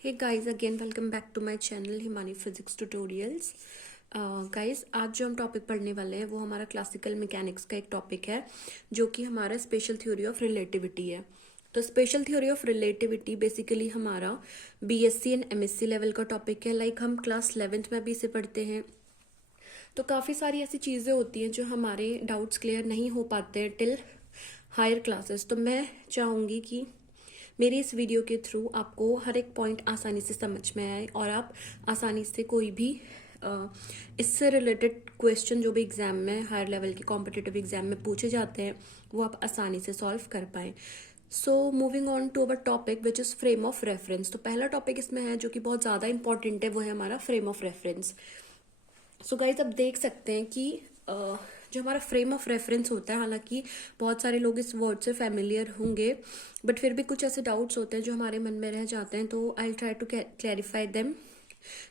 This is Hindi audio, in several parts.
Hey guys again welcome back to my channel Himani physics tutorials. Guys आज जो हम टॉपिक पढ़ने वाले हैं वो हमारा क्लासिकल मैकेनिक्स का एक टॉपिक है जो कि हमारा स्पेशल थ्योरी ऑफ रिलेटिविटी है। तो special theory of relativity basically हमारा बीएससी एंड एमएससी लेवल का टॉपिक है। लाइक हम क्लास 11th में भी इसे पढ़ते हैं। तो काफ़ी सारी ऐसी चीज़ें होती हैं जो हमारे डाउट्स क्लियर नहीं हो पाते हैं टिल हायर क्लासेस। तो मैं चाहूँगी कि मेरी इस वीडियो के थ्रू आपको हर एक पॉइंट आसानी से समझ में आए और आप आसानी से कोई भी इससे रिलेटेड क्वेश्चन जो भी एग्जाम में हायर लेवल के कॉम्पिटिटिव एग्जाम में पूछे जाते हैं वो आप आसानी से सॉल्व कर पाएँ। So moving on to our topic which is frame of reference. तो पहला टॉपिक इसमें है जो कि बहुत ज़्यादा इंपॉर्टेंट है, वो है हमारा frame of reference. So guys आप देख सकते हैं कि जो हमारा फ्रेम ऑफ रेफरेंस होता है, हालांकि बहुत सारे लोग इस वर्ड से फैमिलियर होंगे बट फिर भी कुछ ऐसे डाउट्स होते हैं जो हमारे मन में रह जाते हैं, तो I try to clarify them.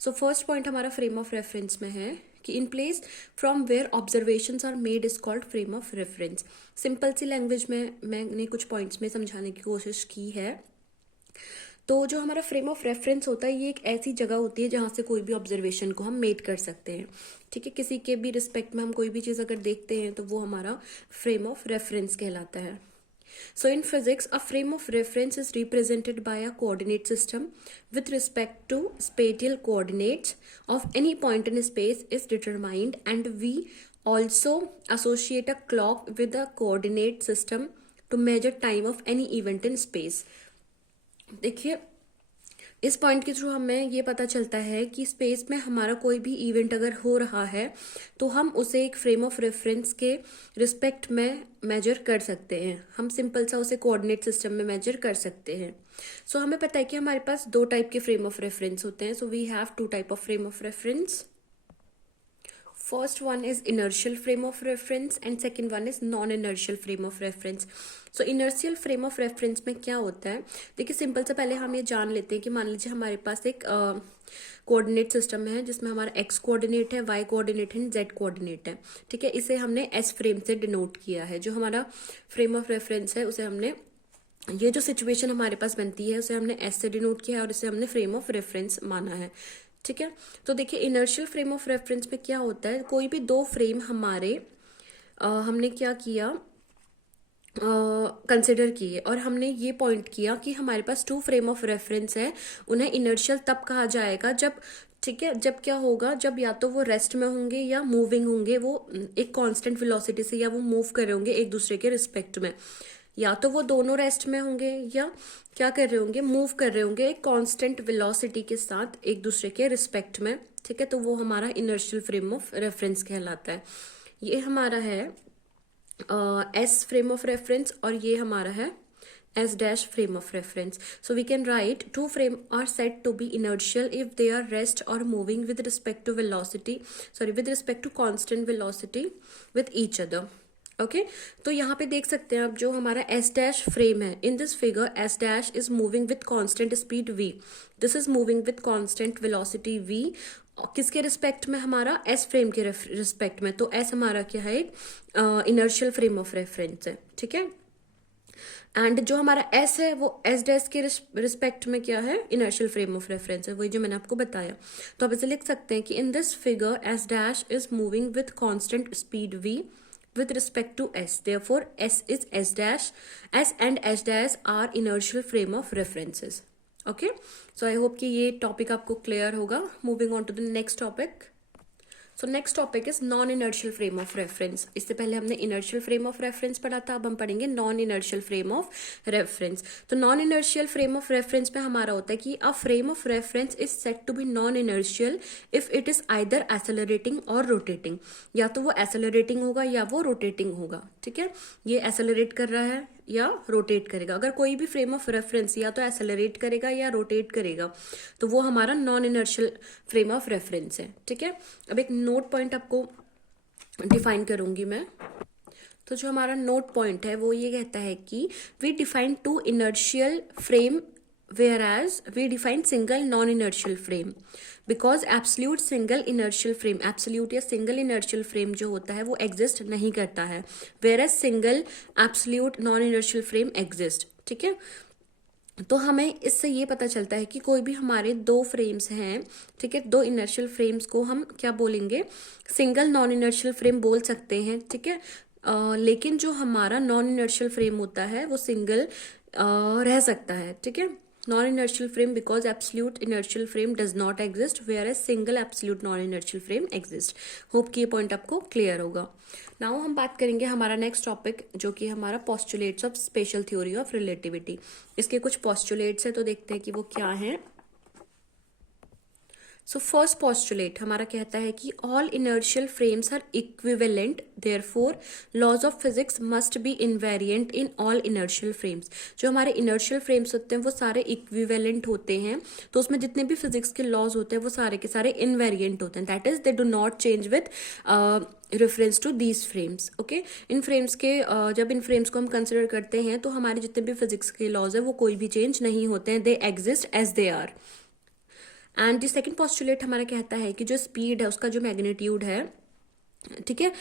So first point हमारा फ्रेम ऑफ रेफरेंस में है कि in place from where observations are made is called frame of reference. Simple सी लैंग्वेज में मैंने कुछ पॉइंट्स में समझाने की कोशिश की है। तो जो हमारा फ्रेम ऑफ रेफरेंस होता है ये एक ऐसी जगह होती है जहाँ से कोई भी ऑब्जर्वेशन को हम मेड कर सकते हैं। ठीक है, किसी के भी रिस्पेक्ट में हम कोई भी चीज़ अगर देखते हैं तो वो हमारा फ्रेम ऑफ रेफरेंस कहलाता है। So in physics, a frame of reference is represented by a coordinate system with respect to spatial coordinates of any point in space is determined, and we also associate a clock with a coordinate system to measure time of any event in space. देखिए, इस पॉइंट के थ्रू हमें ये पता चलता है कि स्पेस में हमारा कोई भी इवेंट अगर हो रहा है तो हम उसे एक फ्रेम ऑफ रेफरेंस के रिस्पेक्ट में मेजर कर सकते हैं। हम सिंपल सा उसे कोऑर्डिनेट सिस्टम में मेजर कर सकते हैं। सो हमें पता है कि हमारे पास दो टाइप के फ्रेम ऑफ रेफरेंस होते हैं। So we have two type of frame of reference. First one is inertial frame of reference and second one is non-inertial frame of reference. So inertial frame of reference में क्या होता है, देखिए सिंपल से पहले हम ये जान लेते हैं कि मान लीजिए हमारे पास एक कोऑर्डिनेट सिस्टम है जिसमें हमारा x कोऑर्डिनेट है, y कोऑर्डिनेट है, z कोऑर्डिनेट है। ठीक है, इसे हमने s फ्रेम से डिनोट किया है। जो हमारा फ्रेम ऑफ रेफरेंस है उसे हमने, ये जो सिचुएशन हमारे पास बनती है उसे हमने s से डिनोट किया है और इसे हमने फ्रेम ऑफ रेफरेंस माना है। ठीक है, तो देखिए इनर्शियल फ्रेम ऑफ रेफरेंस में क्या होता है, कोई भी दो फ्रेम हमारे हमने क्या किया, कंसिडर किए और हमने ये पॉइंट किया कि हमारे पास टू फ्रेम ऑफ रेफरेंस है, उन्हें इनर्शियल तब कहा जाएगा जब, ठीक है, जब क्या होगा, जब या तो वो रेस्ट में होंगे या मूविंग होंगे, वो एक कांस्टेंट वेलोसिटी से, या वो मूव कर रहे होंगे एक दूसरे के रिस्पेक्ट में, या तो वो दोनों रेस्ट में होंगे या क्या कर रहे होंगे, मूव कर रहे होंगे एक कांस्टेंट वेलोसिटी के साथ एक दूसरे के रिस्पेक्ट में। ठीक है, तो वो हमारा इनर्शियल फ्रेम ऑफ रेफरेंस कहलाता है। ये हमारा है एस फ्रेम ऑफ रेफरेंस और ये हमारा है S dash frame of reference. So we can write two frame are said to be inertial if they are rest or moving with respect to velocity, with respect to constant velocity with each other. Okay तो यहाँ पे देख सकते हैं आप, जो हमारा S डैश फ्रेम है, in this figure S dash is moving with constant speed V, this is moving with constant velocity V। किसके रिस्पेक्ट में, हमारा S फ्रेम के रिस्पेक्ट में। तो S हमारा क्या है, एक इनर्शियल फ्रेम ऑफ रेफरेंस है। ठीक है, एंड जो हमारा S है वो S डैश के रिस्पेक्ट में क्या है, इनर्शियल फ्रेम ऑफ रेफरेंस है, वही जो मैंने आपको बताया। तो आप इसे लिख सकते हैं कि in this figure S dash is moving with constant speed V with respect to S. Therefore, S is S dash. S and S dash are inertial frame of references. Okay. So I hope कि ये topic आपको clear होगा. Moving on to the next topic. So next topic is non-inertial frame of reference. इससे पहले हमने inertial frame of reference पढ़ा था, अब हम पढ़ेंगे non-inertial frame of reference. तो non-inertial frame of reference में हमारा होता है कि a frame of reference is said to be non-inertial if it is either accelerating or rotating. या तो वो accelerating होगा या वो rotating होगा। ठीक है, ये accelerate कर रहा है या रोटेट करेगा। अगर कोई भी फ्रेम ऑफ रेफरेंस या तो एक्सेलरेट करेगा या रोटेट करेगा तो वो हमारा non inertial frame of reference है। ठीक है, अब एक नोट पॉइंट आपको डिफाइन करूंगी मैं। तो जो हमारा नोट पॉइंट है वो ये कहता है कि we define two inertial frame whereas we define single non-inertial frame because absolute single inertial frame, absolute या single inertial frame जो होता है वो exist नहीं करता है, whereas single absolute non-inertial frame exist। ठीक है, तो हमें इससे ये पता चलता है कि कोई भी हमारे दो फ्रेम्स हैं, ठीक है, दो इनर्शियल फ्रेम्स को हम क्या बोलेंगे, सिंगल नॉन इनर्शियल फ्रेम बोल सकते हैं, ठीक है। लेकिन जो हमारा नॉन इनर्शियल फ्रेम होता है वो सिंगल रह सकता है, ठीक है। Non inertial frame because absolute inertial frame does not exist whereas single absolute non inertial frame exist. Hope कि ये पॉइंट आपको क्लियर होगा। नाउ हम बात करेंगे हमारा नेक्स्ट टॉपिक जो कि हमारा postulates of special theory of relativity. इसके कुछ पोस्टुलेट्स है तो देखते हैं कि वो क्या हैं। सो फर्स्ट पोस्टुलेट हमारा कहता है कि all inertial frames are equivalent, therefore laws of physics must be invariant in all inertial frames. जो हमारे इनर्शियल फ्रेम्स होते हैं वो सारे इक्विवेलेंट होते हैं, तो उसमें जितने भी फिजिक्स के लॉज होते हैं वो सारे के सारे इनवेरिएंट होते हैं, that is they do not change with reference to these frames. Okay, इन फ्रेम्स के जब इन फ्रेम्स को हम कंसिडर करते हैं तो हमारे जितने भी फिजिक्स के लॉज है वो कोई भी चेंज नहीं होते हैं, they exist as they are. And the second postulate हमारा कहता है कि जो स्पीड है उसका जो मैग्नीट्यूड है, ठीक है,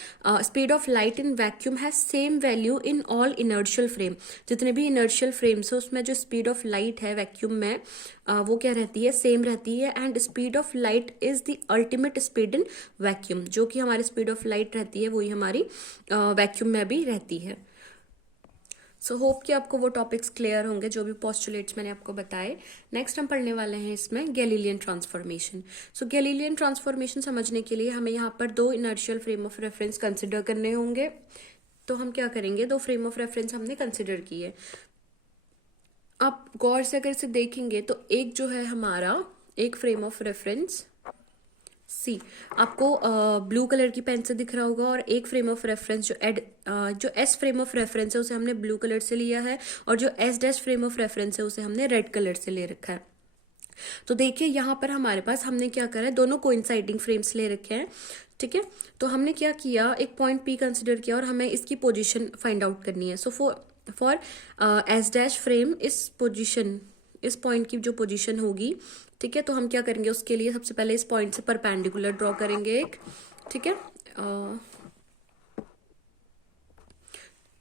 speed of light in vacuum has same value in all inertial frame. जितने भी इनर्शियल फ्रेम्स है उसमें जो स्पीड ऑफ लाइट है वैक्यूम में वो क्या रहती है, सेम रहती है। And speed of light is the ultimate speed in vacuum. जो कि हमारी स्पीड ऑफ लाइट रहती है वही हमारी वैक्यूम में भी रहती है। सो होप कि आपको वो टॉपिक्स क्लियर होंगे जो भी पोस्टुलेट्स मैंने आपको बताए। नेक्स्ट हम पढ़ने वाले हैं इसमें गैलीलियन ट्रांसफॉर्मेशन। सो गैलीलियन ट्रांसफॉर्मेशन समझने के लिए हमें यहाँ पर दो inertial frame of reference consider करने होंगे। तो हम क्या करेंगे, दो फ्रेम ऑफ रेफरेंस हमने कंसिडर किए। आप गौर से अगर इसे देखेंगे तो एक जो है हमारा एक फ्रेम ऑफ रेफरेंस सी आपको ब्लू कलर की पेन से दिख रहा होगा, और एक फ्रेम ऑफ रेफरेंस जो एस फ्रेम ऑफ रेफरेंस है उसे हमने ब्लू कलर से लिया है, और जो S dash frame of reference है उसे हमने रेड कलर से ले रखा है। तो देखिए यहाँ पर हमारे पास हमने क्या करा है, दोनों कोइंसाइडिंग फ्रेम्स ले रखे हैं, ठीक है। तो हमने क्या किया, एक पॉइंट पी कंसिडर किया और हमें इसकी पोजिशन फाइंड आउट करनी है। So for S dash frame इस पॉइंट की जो पोजीशन होगी, ठीक है, तो हम क्या करेंगे, उसके लिए सबसे पहले इस पॉइंट से परपेंडिकुलर ड्रॉ करेंगे एक, ठीक है।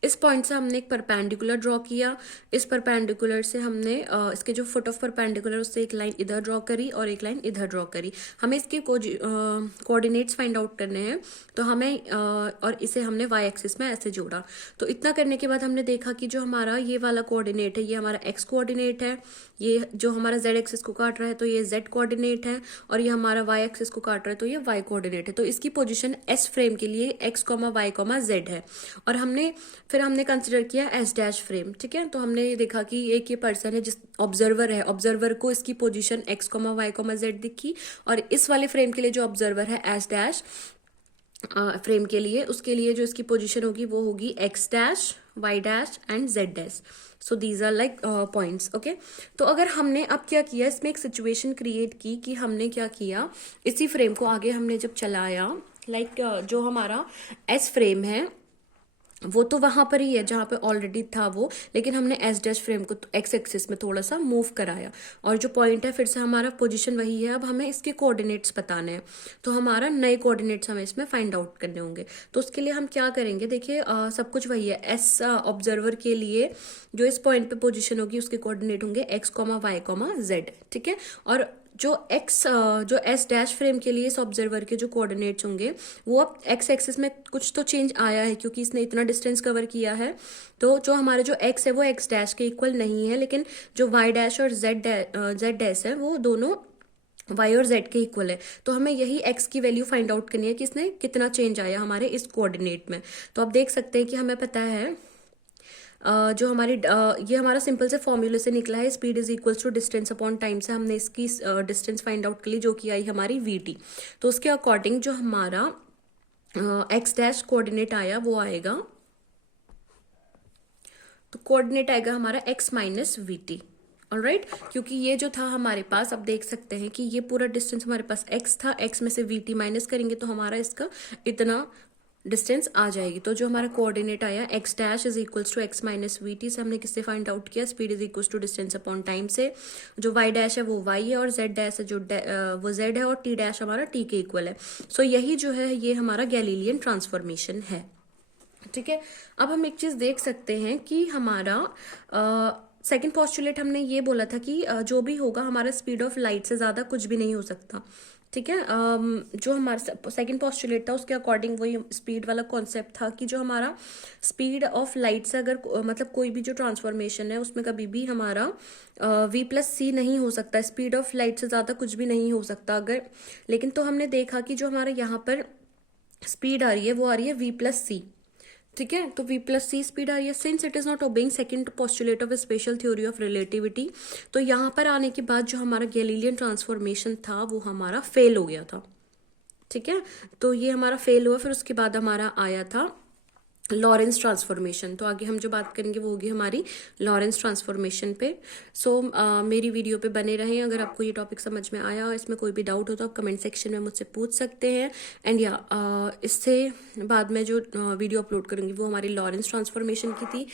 इस पॉइंट से हमने एक परपेंडिकुलर ड्रॉ किया। इस परपेंडिकुलर से हमने इसके जो फुट ऑफ परपेंडिकुलर उससे एक लाइन इधर ड्रॉ करी और एक लाइन इधर ड्रॉ करी। हमें इसके कोऑर्डिनेट्स फाइंड आउट करने हैं, तो हमें और इसे हमने वाई एक्सिस में ऐसे जोड़ा। तो इतना करने के बाद हमने देखा कि जो हमारा ये वाला कोऑर्डिनेट है ये हमारा एक्स कोऑर्डिनेट है, ये जो हमारा जेड एक्सिस को काट रहा है तो ये जेड कोऑर्डिनेट है, और ये हमारा वाई एक्सिस को काट रहा है तो ये वाई कोऑर्डिनेट है। तो इसकी पोजीशन एस फ्रेम के लिए x comma y comma z है। और फिर हमने कंसिडर किया एस डैश फ्रेम, ठीक है। तो हमने ये देखा कि एक ये पर्सन है जिस ऑब्जर्वर है, ऑब्जर्वर को इसकी position x comma y comma z दिखी, और इस वाले फ्रेम के लिए जो ऑब्जर्वर है एस डैश फ्रेम के लिए, उसके लिए जो इसकी पोजीशन होगी वो होगी x dash y dash and z dash. So these are like points, okay. तो अगर हमने अब क्या किया, इसमें एक सिचुएशन क्रिएट की कि हमने क्या किया, इसी फ्रेम को आगे हमने जब चलाया, जो हमारा एस फ्रेम है वो तो वहां पर ही है जहां पे ऑलरेडी था वो, लेकिन हमने एस डैश फ्रेम को एक्स एक्सिस में थोड़ा सा मूव कराया, और जो पॉइंट है फिर से हमारा पोजीशन वही है। अब हमें इसके कोऑर्डिनेट्स बताने हैं, तो हमारा नए कोऑर्डिनेट्स हमें इसमें फाइंड आउट करने होंगे। तो उसके लिए हम क्या करेंगे, देखिए सब कुछ वही है। एस ऑब्जर्वर के लिए जो इस पॉइंट पे पोजीशन होगी उसके कोऑर्डिनेट होंगे x comma y comma z, ठीक है। और जो एस डैश फ्रेम के लिए इस ऑब्जर्वर के जो कोऑर्डिनेट्स होंगे वो अब एक्स एक्सिस में कुछ तो चेंज आया है क्योंकि इसने इतना डिस्टेंस कवर किया है। तो जो हमारे जो एक्स है वो एक्स डैश के इक्वल नहीं है, लेकिन जो वाई डैश और जेड डैश है वो दोनों वाई और जेड के इक्वल है। तो हमें यही एक्स की वैल्यू फाइंड आउट करनी है कि इसने कितना चेंज आया हमारे इस कोऑर्डिनेट में। तो आप देख सकते हैं कि हमें पता है जो हमारी ये हमारा सिंपल से फॉर्मूले से निकला है, speed is equals to distance upon time से हमने इसकी डिस्टेंस फाइंड आउट कर ली जो कि आई हमारी वी.टी। तो उसके अकॉर्डिंग जो हमारा एक्स डैश कोऑर्डिनेट आया वो आएगा, तो कोऑर्डिनेट आएगा हमारा एक्स माइनस वी.टी, ऑलराइट। क्योंकि ये जो था हमारे पास, अब देख सकते हैं कि ये पूरा डिस्टेंस हमारे पास एक्स था, एक्स में से वी.टी माइनस करेंगे तो हमारा इसका इतना डिस्टेंस आ जाएगी। तो जो हमारा कोऑर्डिनेट आया x dash is equals to x minus v t से हमने किससे फाइंड आउट किया, speed is equals to distance upon time से। जो वाई डैश है वो वाई है, और जेड डैश है जो वो जेड है, और टी डैश हमारा टी के इक्वल है। सो यही जो है ये हमारा गैलीलियन ट्रांसफॉर्मेशन है, ठीक है। अब हम एक चीज देख सकते हैं कि हमारा सेकंड पॉस्टुलेट हमने ये बोला था कि जो भी होगा हमारा स्पीड ऑफ लाइट से ज़्यादा कुछ भी नहीं हो सकता। ठीक है। जो हमारा सेकंड पॉस्टुलेट था उसके अकॉर्डिंग वही स्पीड वाला कॉन्सेप्ट था कि जो हमारा स्पीड ऑफ लाइट से अगर मतलब कोई भी जो ट्रांसफॉर्मेशन है उसमें कभी भी हमारा v+c नहीं हो सकता, स्पीड ऑफ लाइट से ज़्यादा कुछ भी नहीं हो सकता अगर। लेकिन तो हमने देखा कि जो हमारा यहाँ पर स्पीड आ रही है वो आ रही है v+c। ठीक है, तो v+c स्पीड आ रही है since it is not obeying second postulate of special theory of relativity. तो यहाँ पर आने के बाद जो हमारा गैलीलियन ट्रांसफॉर्मेशन था वो हमारा फेल हो गया था। ठीक है, तो ये हमारा फेल हुआ, फिर उसके बाद हमारा आया था लॉरेंस ट्रांसफॉर्मेशन। तो आगे हम जो बात करेंगे वो होगी हमारी लॉरेंस ट्रांसफॉर्मेशन पे। सो मेरी वीडियो पे बने रहें। अगर आपको ये टॉपिक समझ में आया और इसमें कोई भी डाउट हो तो आप कमेंट सेक्शन में मुझसे पूछ सकते हैं। एंड इससे बाद में जो वीडियो अपलोड करूँगी वो हमारी लॉरेंस ट्रांसफॉर्मेशन की थी।